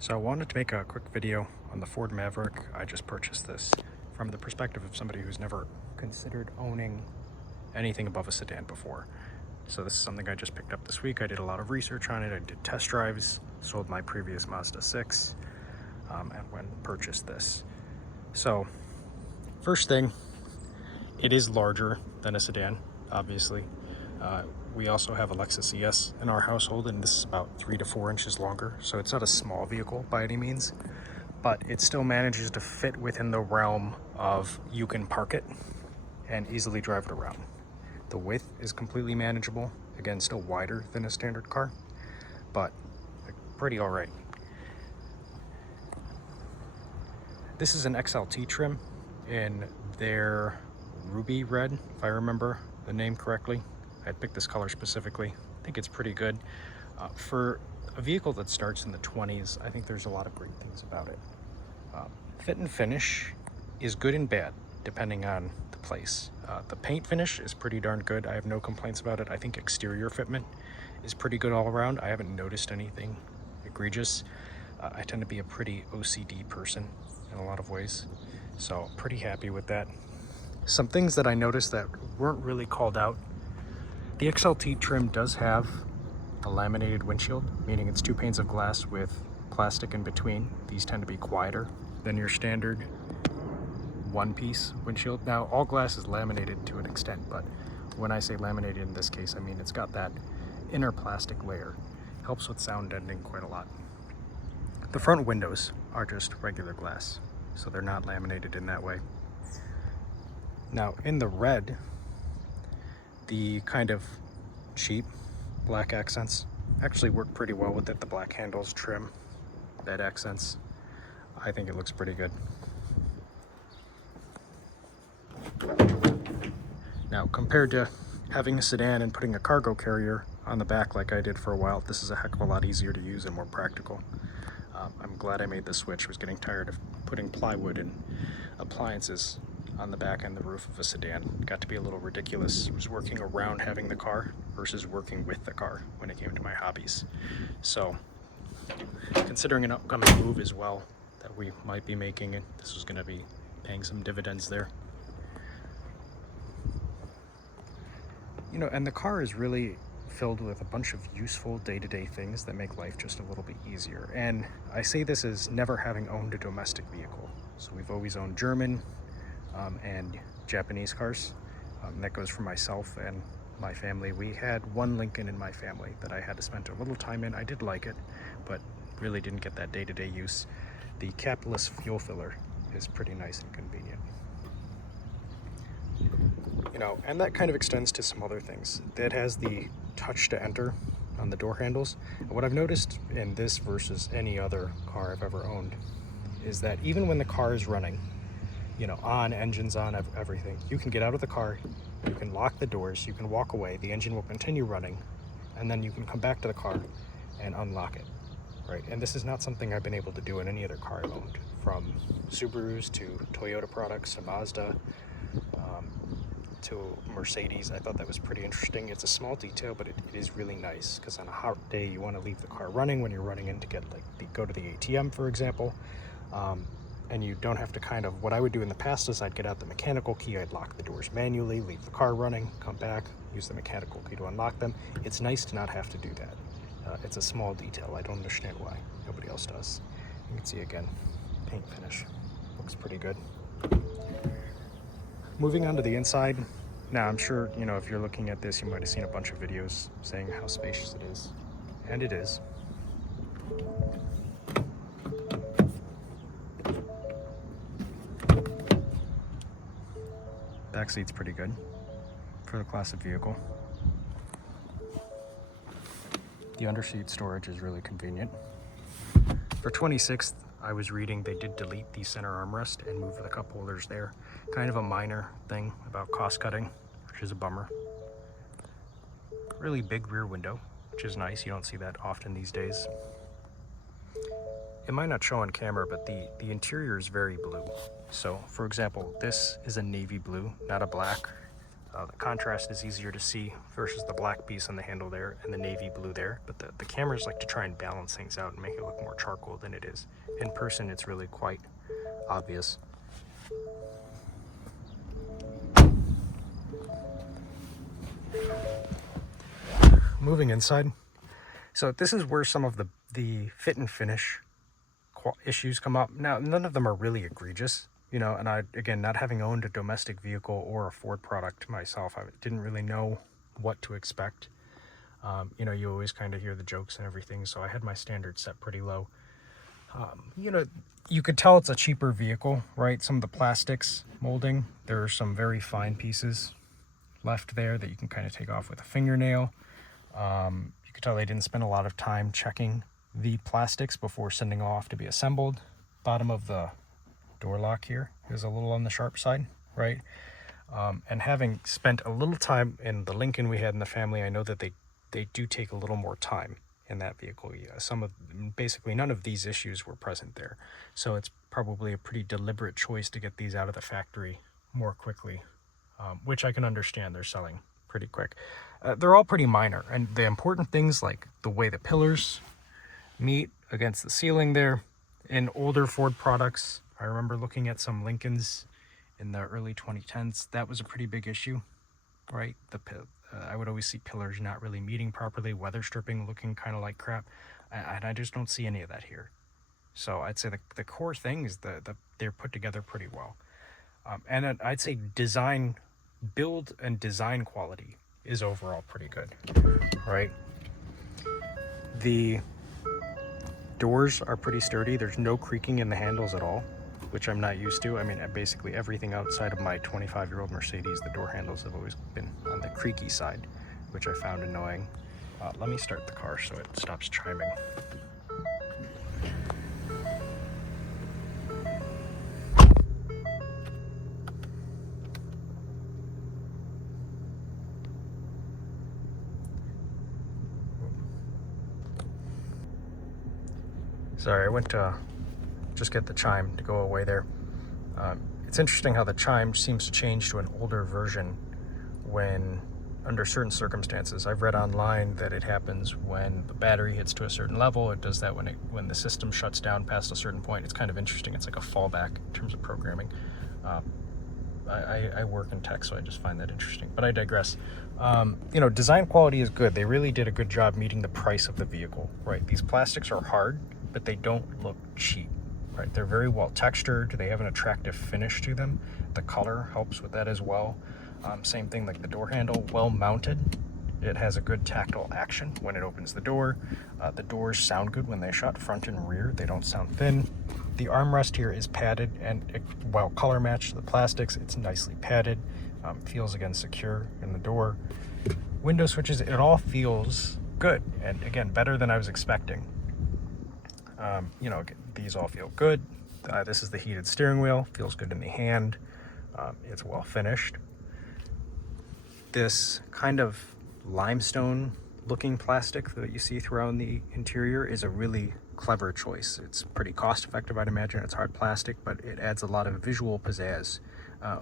So I wanted to make a quick video on the Ford Maverick. I just purchased this from the perspective of somebody who's never considered owning anything above a sedan before. So this is something I just picked up this week. I did a lot of research on it. I did test drives, sold my previous Mazda 6, and went and purchased this. So first thing, it is larger than a sedan, obviously. We also have a Lexus ES in our household, and this is about 3 to 4 inches longer, so it's not a small vehicle by any means, but it still manages to fit within the realm of you can park it and easily drive it around. The width is completely manageable, again still wider than a standard car, but pretty all right. This is an XLT trim in their ruby red, if I remember the name correctly. I picked this color specifically. I think it's pretty good. For a vehicle that starts in the 20s, I think there's a lot of great things about it. Fit and finish is good and bad, depending on the place. The paint finish is pretty darn good. I have no complaints about it. I think exterior fitment is pretty good all around. I haven't noticed anything egregious. I tend to be a pretty OCD person in a lot of ways, so pretty happy with that. Some things that I noticed that weren't really called out. The XLT trim does have a laminated windshield, meaning it's 2 panes of glass with plastic in between. These tend to be quieter than your standard one-piece windshield. Now, all glass is laminated to an extent, but when I say laminated in this case, I mean it's got that inner plastic layer. Helps with sound deadening quite a lot. The front windows are just regular glass, so they're not laminated in that way. Now, in the red, the kind of cheap black accents actually work pretty well with it. The black handles, trim, bed accents. I think it looks pretty good. Now, compared to having a sedan and putting a cargo carrier on the back like I did for a while, this is a heck of a lot easier to use and more practical. I'm glad I made the switch. I was getting tired of putting plywood and appliances on the back and the roof of a sedan. It got to be a little ridiculous. It was working around having the car versus working with the car when it came to my hobbies. So, considering an upcoming move as well that we might be making, it this was going to be paying some dividends there. You know, and the car is really filled with a bunch of useful day-to-day things that make life just a little bit easier. And I say this as never having owned a domestic vehicle. So we've always owned German and Japanese cars. That goes for myself and my family. We had one Lincoln in my family that I had to spend a little time in. I did like it, but really didn't get that day-to-day use. The capless fuel filler is pretty nice and convenient. You know, and that kind of extends to some other things. It has the touch to enter on the door handles. And what I've noticed in this versus any other car I've ever owned is that even when the car is running, you know, on, engines on, everything, you can get out of the car, you can lock the doors, you can walk away, the engine will continue running, and then you can come back to the car and unlock it, right? And this is not something I've been able to do in any other car I've owned, from Subarus to Toyota products to Mazda to Mercedes. I thought that was pretty interesting. It's a small detail, but it is really nice, because on a hot day you want to leave the car running when you're running in to get go to the ATM, for example. And you don't have to kind of, what I would do in the past is I'd get out the mechanical key, I'd lock the doors manually, leave the car running, come back, use the mechanical key to unlock them. It's nice to not have to do that. It's a small detail. I don't understand why nobody else does. You can see again, paint finish looks pretty good. Moving on to the inside. Now, I'm sure, you know, if you're looking at this, you might have seen a bunch of videos saying how spacious it is, and it is. Back seat's pretty good for the class of vehicle. The underseat storage is really convenient. For 26th, I was reading they did delete the center armrest and move the cup holders there. Kind of a minor thing about cost cutting, which is a bummer. Really big rear window, which is nice. You don't see that often these days. It might not show on camera, but the interior is very blue. So, for example, this is a navy blue, not a black. The contrast is easier to see versus the black piece on the handle there and the navy blue there, but the cameras like to try and balance things out and make it look more charcoal than it is. In person, it's really quite obvious. Moving inside. So this is where some of the fit and finish issues come up. Now, none of them are really egregious, you know, and again, not having owned a domestic vehicle or a Ford product myself, I didn't really know what to expect. You know, you always kind of hear the jokes and everything, so I had my standards set pretty low. You know, you could tell it's a cheaper vehicle, right? Some of the plastics molding, there are some very fine pieces left there that you can kind of take off with a fingernail. You could tell they didn't spend a lot of time checking the plastics before sending off to be assembled. Bottom of the door lock here is a little on the sharp side, right? And having spent a little time in the Lincoln we had in the family, I know that they do take a little more time in that vehicle. Yeah, basically none of these issues were present there. So it's probably a pretty deliberate choice to get these out of the factory more quickly, which I can understand. They're selling pretty quick. They're all pretty minor, and the important things like the way the pillars meet against the ceiling there. In older Ford products, I remember looking at some Lincolns in the early 2010s. That was a pretty big issue, right? I would always see pillars not really meeting properly, weather stripping, looking kind of like crap, and I just don't see any of that here. So I'd say the core things, they're put together pretty well. And I'd say build and design quality is overall pretty good, right? The doors are pretty sturdy. There's no creaking in the handles at all, which I'm not used to. I mean, basically everything outside of my 25-year-old Mercedes, the door handles have always been on the creaky side, which I found annoying. Let me start the car so it stops chiming. Sorry, I went to just get the chime to go away there. It's interesting how the chime seems to change to an older version when under certain circumstances. I've read online that it happens when the battery hits to a certain level. It does that when the system shuts down past a certain point. It's kind of interesting. It's like a fallback in terms of programming. I work in tech, so I just find that interesting. But I digress. You know, design quality is good. They really did a good job meeting the price of the vehicle, right? These plastics are hard, but they don't look cheap, right? They're very well textured. They have an attractive finish to them. The color helps with that as well. Same thing like the door handle, well mounted. It has a good tactile action when it opens the door. The doors sound good when they shut, front and rear. They don't sound thin. The armrest here is padded, and while color matched to the plastics, it's nicely padded. Feels, again, secure in the door. Window switches, it all feels good, and again, better than I was expecting. You know, these all feel good. This is the heated steering wheel, feels good in the hand. It's well finished. This kind of limestone looking plastic that you see throughout the interior is a really clever choice. It's pretty cost effective, I'd imagine. It's hard plastic, but it adds a lot of visual pizzazz.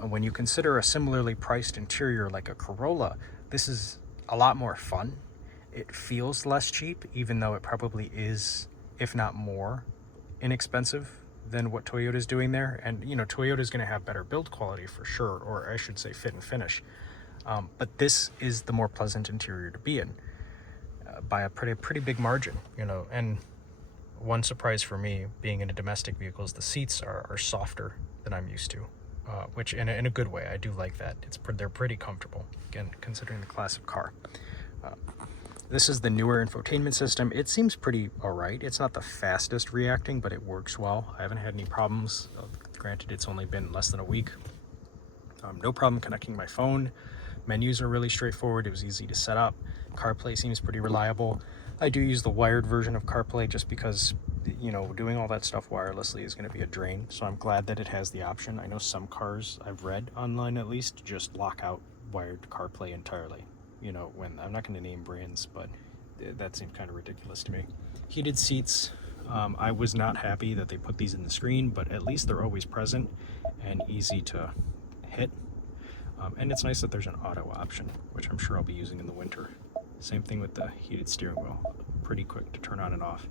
When you consider a similarly priced interior like a Corolla, this is a lot more fun. It feels less cheap, even though it probably is, if not more, inexpensive than what Toyota's doing there. And, you know, Toyota's going to have better build quality for sure, or I should say fit and finish. But this is the more pleasant interior to be in by a pretty big margin, you know. And one surprise for me, being in a domestic vehicle, is the seats are softer than I'm used to, which in a good way. I do like that. They're pretty comfortable, again, considering the class of car. This is the newer infotainment system. It seems pretty all right. It's not the fastest reacting, but it works well. I haven't had any problems. Granted, it's only been less than a week. No problem connecting my phone. Menus are really straightforward. It was easy to set up. CarPlay seems pretty reliable. I do use the wired version of CarPlay just because, you know, doing all that stuff wirelessly is going to be a drain. So I'm glad that it has the option. I know some cars, I've read online at least, just lock out wired CarPlay entirely. You know, when I'm not going to name brands, but that seemed kind of ridiculous to me. Heated seats. I was not happy that they put these in the screen, but at least they're always present and easy to hit. And it's nice that there's an auto option, which I'm sure I'll be using in the winter. Same thing with the heated steering wheel, pretty quick to turn on and off.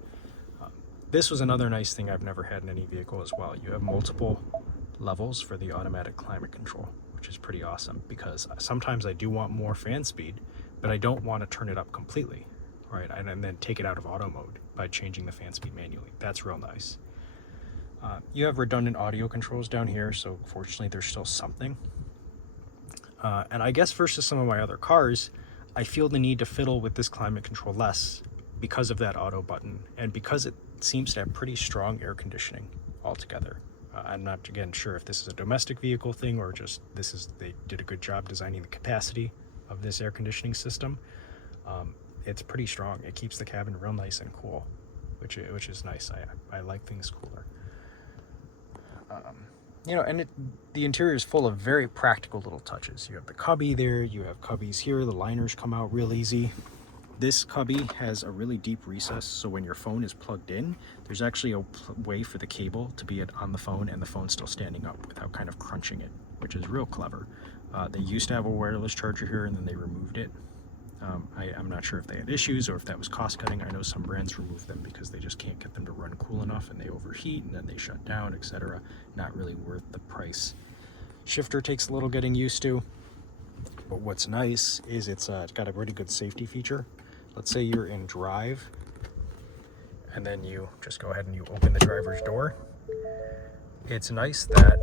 This was another nice thing I've never had in any vehicle as well. You have multiple levels for the automatic climate control, which is pretty awesome, because sometimes I do want more fan speed, but I don't want to turn it up completely, right? And then take it out of auto mode by changing the fan speed manually. That's real nice. You have redundant audio controls down here, so fortunately there's still something. And I guess versus some of my other cars, I feel the need to fiddle with this climate control less because of that auto button, and because it seems to have pretty strong air conditioning altogether. I'm not, again, sure if this is a domestic vehicle thing or just they did a good job designing the capacity of this air conditioning system. It's pretty strong. It keeps the cabin real nice and cool, which is nice. I like things cooler. You know, and the interior is full of very practical little touches. You have the cubby there, you have cubbies here, the liners come out real easy. This cubby has a really deep recess, so when your phone is plugged in, there's actually a way for the cable to be on the phone and the phone still standing up without kind of crunching it, which is real clever. They used to have a wireless charger here and then they removed it. I'm not sure if they had issues or if that was cost cutting. I know some brands remove them because they just can't get them to run cool enough and they overheat and then they shut down, etc. Not really worth the price. Shifter takes a little getting used to, but what's nice is it's got a really good safety feature. Let's say you're in drive and then you just go ahead and you open the driver's door. It's nice that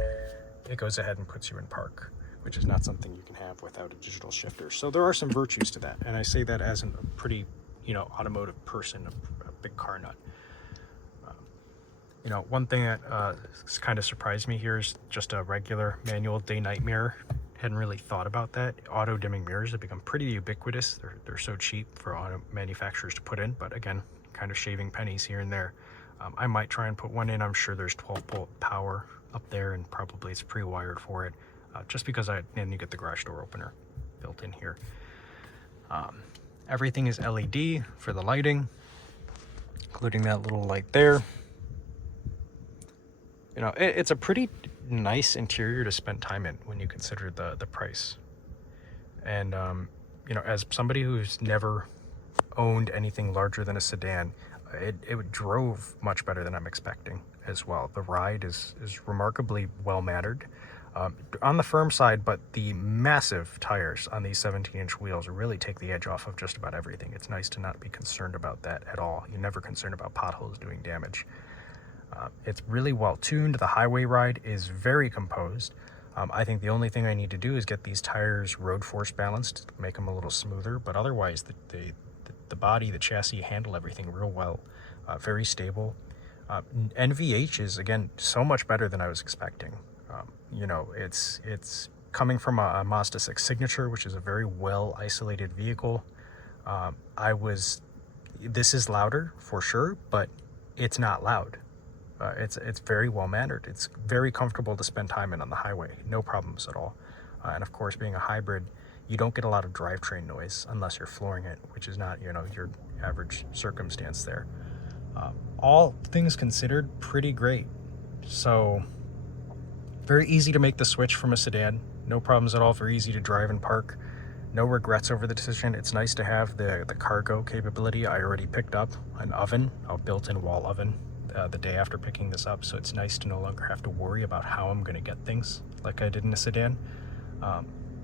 it goes ahead and puts you in park, which is not something you can have without a digital shifter. So there are some virtues to that, and I say that as a pretty, automotive person, a big car nut. One thing that kind of surprised me here is just a regular manual day-night mirror. Hadn't really thought about that. Auto dimming mirrors have become pretty ubiquitous. They're so cheap for auto manufacturers to put in, but again, kind of shaving pennies here and there. I might try and put one in. I'm sure there's 12-volt power up there, and probably it's pre-wired for it. Just because then you get the garage door opener built in here. Everything is LED for the lighting, including that little light there. It's a pretty nice interior to spend time in when you consider the price. And as somebody who's never owned anything larger than a sedan, it drove much better than I'm expecting as well. The ride is remarkably well mannered. On the firm side, but the massive tires on these 17-inch wheels really take the edge off of just about everything. It's nice to not be concerned about that at all. You're never concerned about potholes doing damage. It's really well tuned. The highway ride is very composed. I think the only thing I need to do is get these tires road force balanced to make them a little smoother, but otherwise the body, the chassis handle everything real well. Very stable. NVH is, again, so much better than I was expecting. It's coming from a Mazda 6 Signature, which is a very well isolated vehicle. This is louder for sure, but it's not loud. It's very well mannered. It's very comfortable to spend time in on the highway. No problems at all. And of course, being a hybrid, you don't get a lot of drivetrain noise unless you're flooring it, which is not, your average circumstance there. All things considered, pretty great. So very easy to make the switch from a sedan. No problems at all. Very easy to drive and park. No regrets over the decision. It's nice to have the cargo capability. I already picked up an oven, a built-in wall oven, the day after picking this up. So it's nice to no longer have to worry about how I'm going to get things like I did in a sedan.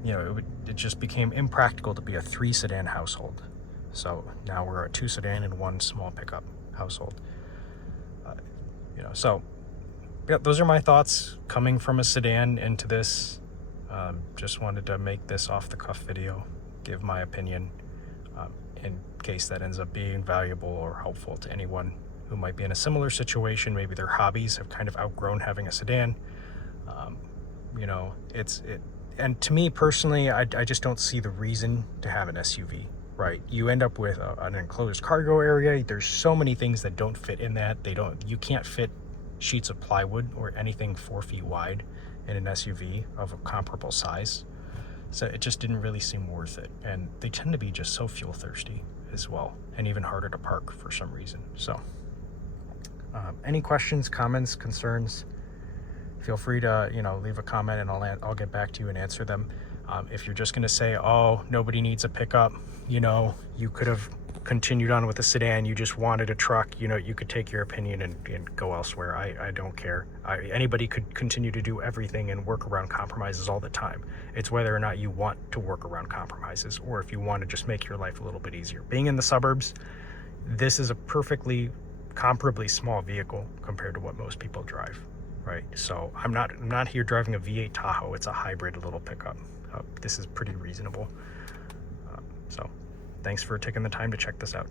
It just became impractical to be a 3-sedan household. So now we're a 2-sedan and 1 small pickup household. So yeah, those are my thoughts coming from a sedan into this. Just wanted to make this off-the-cuff video, give my opinion, in case that ends up being valuable or helpful to anyone who might be in a similar situation. Maybe their hobbies have kind of outgrown having a sedan. And to me personally, I just don't see the reason to have an SUV, right? You end up with an enclosed cargo area. There's so many things that don't fit in that. You can't fit sheets of plywood or anything 4 feet wide in an SUV of a comparable size. So it just didn't really seem worth it. And they tend to be just so fuel thirsty as well, and even harder to park for some reason. So any questions, comments, concerns, feel free to leave a comment and I'll get back to you and answer them. If you're just going to say, oh, nobody needs a pickup, you know, you could have continued on with a sedan, you just wanted a truck, you know, you could take your opinion and go elsewhere. I don't care. Anybody could continue to do everything and work around compromises all the time. It's whether or not you want to work around compromises, or if you want to just make your life a little bit easier. Being in the suburbs, this is a perfectly comparably small vehicle compared to what most people drive, right? So I'm not here driving a V8 Tahoe. It's a hybrid little pickup. This is pretty reasonable. So thanks for taking the time to check this out.